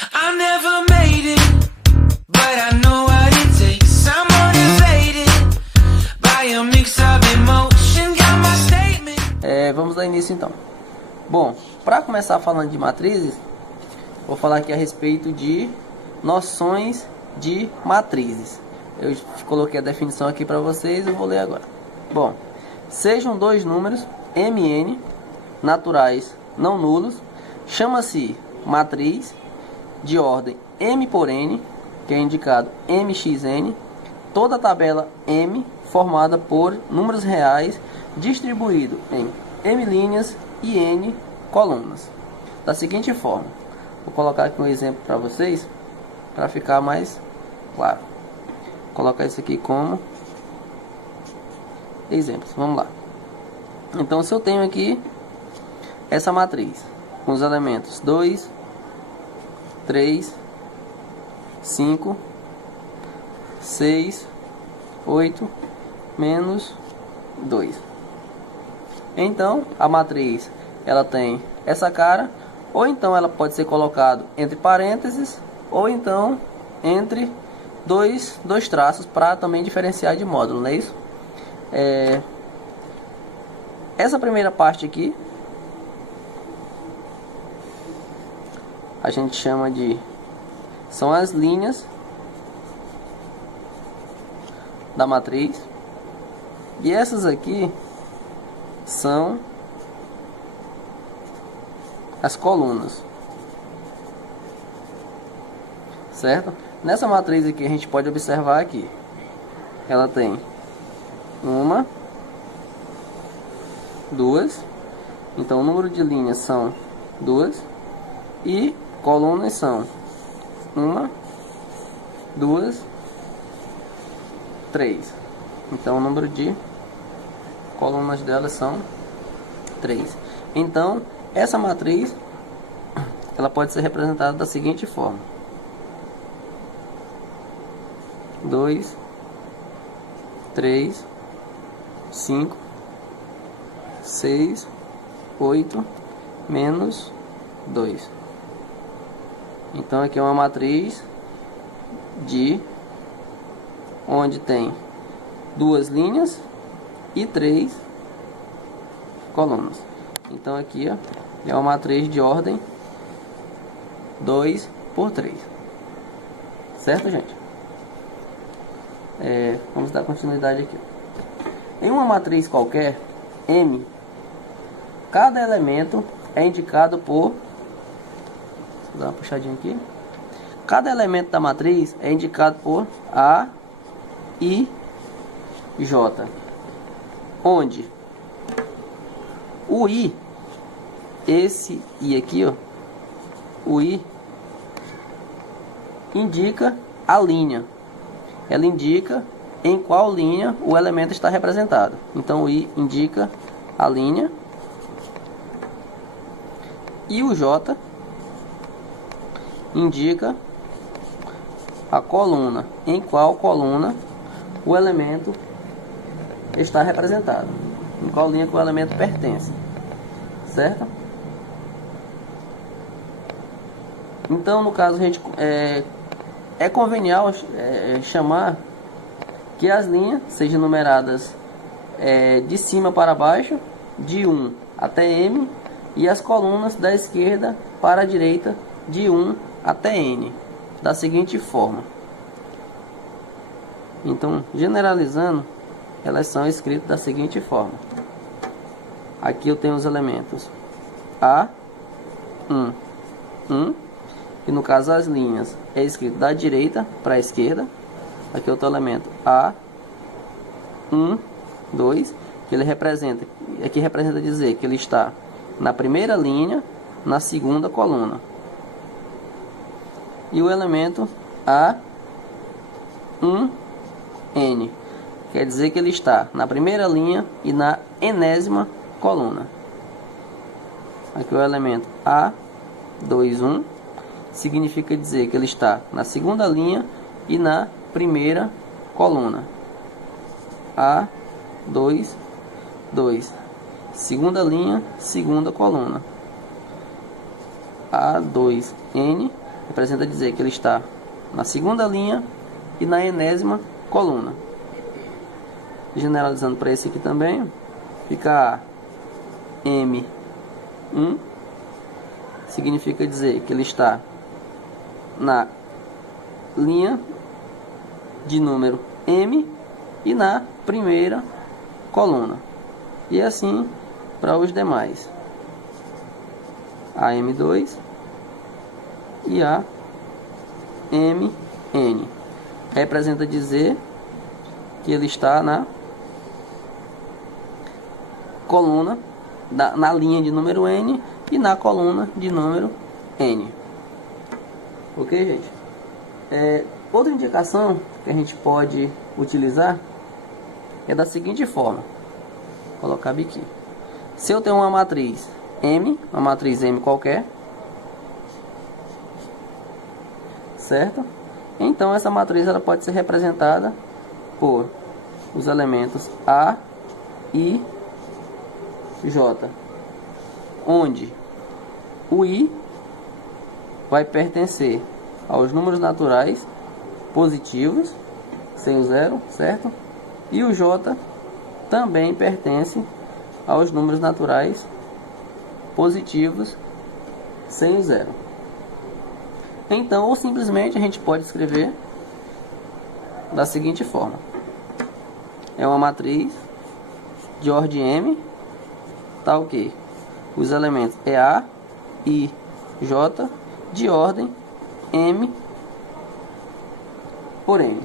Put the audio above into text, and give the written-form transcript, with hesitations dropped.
I never made it, but I know what it takes. I'm motivated by a mix of emotion. Got my statement. Vamos dar início então. Bom, para começar falando de matrizes, vou falar aqui a respeito de noções de matrizes. Eu coloquei a definição aqui para vocês, eu vou ler agora. Bom, sejam dois números mn naturais não nulos, chama-se matriz de ordem m por n, que é indicado mxn, toda a tabela M formada por números reais distribuído em m linhas e n colunas. Da seguinte forma, vou colocar aqui um exemplo para vocês, para ficar mais claro. Vou colocar isso aqui como exemplos. Vamos lá. Então, se eu tenho aqui essa matriz com os elementos 2, 3, 5, 6, 8, menos 2. Então, a matriz ela tem essa cara, ou então ela pode ser colocada entre parênteses, ou então entre dois traços, para também diferenciar de módulo, não é isso? Essa primeira parte aqui a gente chama de, são as linhas da matriz, e essas aqui são as colunas, certo? Nessa matriz aqui a gente pode observar aqui, ela tem uma, duas, então o número de linhas são duas, e colunas são uma, duas, três. Então o número de colunas delas são 3. Então essa matriz ela pode ser representada da seguinte forma: 2, 3, 5, 6, 8, menos 2. Então aqui é uma matriz de onde tem duas linhas e 3 colunas. Então aqui, ó, é uma matriz de ordem 2 por 3. Certo, gente? Vamos dar continuidade aqui. Em uma matriz qualquer, M, cada elemento é indicado por... Vou dar uma puxadinha aqui. Cada elemento da matriz é indicado por A, I, J, onde o I, esse I aqui, ó, o I indica a linha, ela indica em qual linha o elemento está representado. Então o I indica a linha, e o J indica a coluna, em qual coluna o elemento está representado, em qual linha que o elemento pertence, certo? Então, no caso, a gente é convenial chamar que as linhas sejam numeradas de cima para baixo, de 1 até M, e as colunas da esquerda para a direita, de 1 até N, da seguinte forma. Então, generalizando, elas são escritas da seguinte forma. Aqui eu tenho os elementos A, 1, que no caso as linhas é escrito da direita para a esquerda. Aqui eu tenho o elemento A, 1, 2, que ele representa, aqui representa dizer que ele está na primeira linha, na segunda coluna. E o elemento A, 1, N, quer dizer que ele está na primeira linha e na enésima coluna. Aqui o elemento A, 2, 1, significa dizer que ele está na segunda linha e na primeira coluna. A, 2, 2, segunda linha, segunda coluna. A2N, representa dizer que ele está na segunda linha e na enésima coluna. Generalizando para esse aqui também, fica M1, significa dizer que ele está na linha de número M e na primeira coluna. E assim para os demais. A M2 e a MN. Representa dizer que ele está na coluna, na linha de número N e na coluna de número N. Ok, gente? Outra indicação que a gente pode utilizar é da seguinte forma. Vou colocar aqui. Se eu tenho uma matriz M, uma matriz M qualquer, certo? Então essa matriz ela pode ser representada por os elementos A, I, J, onde o I vai pertencer aos números naturais positivos, sem o zero, certo? E o J também pertence aos números naturais positivos, sem o zero. Então, ou simplesmente a gente pode escrever da seguinte forma: é uma matriz de ordem M, tá ok? Os elementos é A, I, J, de ordem M por N.